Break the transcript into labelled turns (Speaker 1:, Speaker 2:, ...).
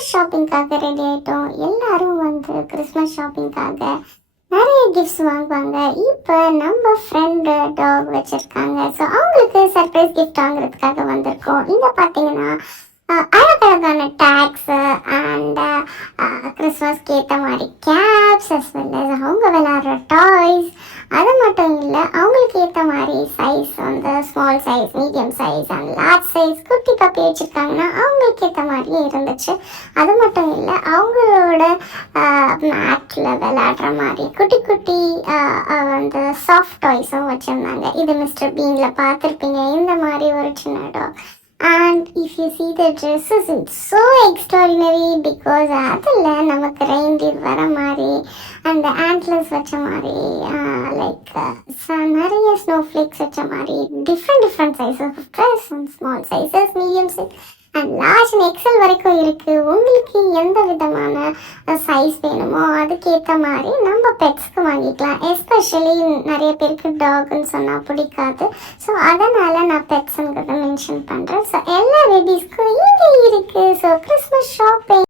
Speaker 1: Christmas ஷாப்பிங்காக ready ஆகிட்டோம் எல்லாரும் வந்து கிறிஸ்மஸ் ஷாப்பிங்காக நிறைய கிஃப்ட்ஸ் வாங்குவாங்க. இப்போ நம்ம ஃப்ரெண்டு டாக் வச்சுருக்காங்க. ஸோ அவங்களுக்கு சர்ப்ரைஸ் கிஃப்ட் வாங்குறதுக்காக வந்திருக்கோம். இங்கே பார்த்தீங்கன்னா அழகழகான டேக்ஸு அண்ட் கிறிஸ்மஸ்க்கு ஏற்ற மாதிரி கேப்ஸ் அஸ் வெல் அவங்க விளையாடுற டாய்ஸ் அது மட்டும் இல்லை அவங்களுக்கு ஏற்ற மாதிரி சைஸ் வந்து small size medium size and large size குட்டி பப்பி வச்சுருக்காங்கன்னா அவங்களுக்கு ஏற்ற இருந்துச்சு அது மட்டும் இல்லை அவங்களோட மேட்டில் விளையாடுற மாதிரி குட்டி குட்டி வந்து சாஃப்ட் டாய்ஸும் வச்சுருந்தாங்க. இது மிஸ்டர் பீனில் பார்த்துருப்பீங்க. இந்த மாதிரி ஒரு சின்ன dog and if you see the dresses it's so extraordinary because அதில் நமக்கு ரெயின்டியர் வர மாதிரி அந்த ஆண்ட்லஸ் வச்ச மாதிரி லைக் நிறைய ஸ்னோ ஃப்ளேக்ஸ் வச்ச மாதிரி different different sizes of dress and small sizes medium size large XL வரைக்கும் இருக்குது உங்களுக்கு எந்த விதமான சைஸ் வேணுமோ அதுக்கேற்ற மாதிரி நம்ம பெட்ஸ்க்கு வாங்கிக்கலாம். எஸ்பெஷலி நிறைய பேருக்கு டாக்னு சொன்னால் பிடிக்காது. ஸோ அதனால் நான் பெட்ஸுங்கிறத மென்ஷன் பண்ணுறேன் ஸோ எல்லா பேபிஸ்க்கும் இங்கே இருக்குது ஸோ கிறிஸ்மஸ் ஷாப்பிங்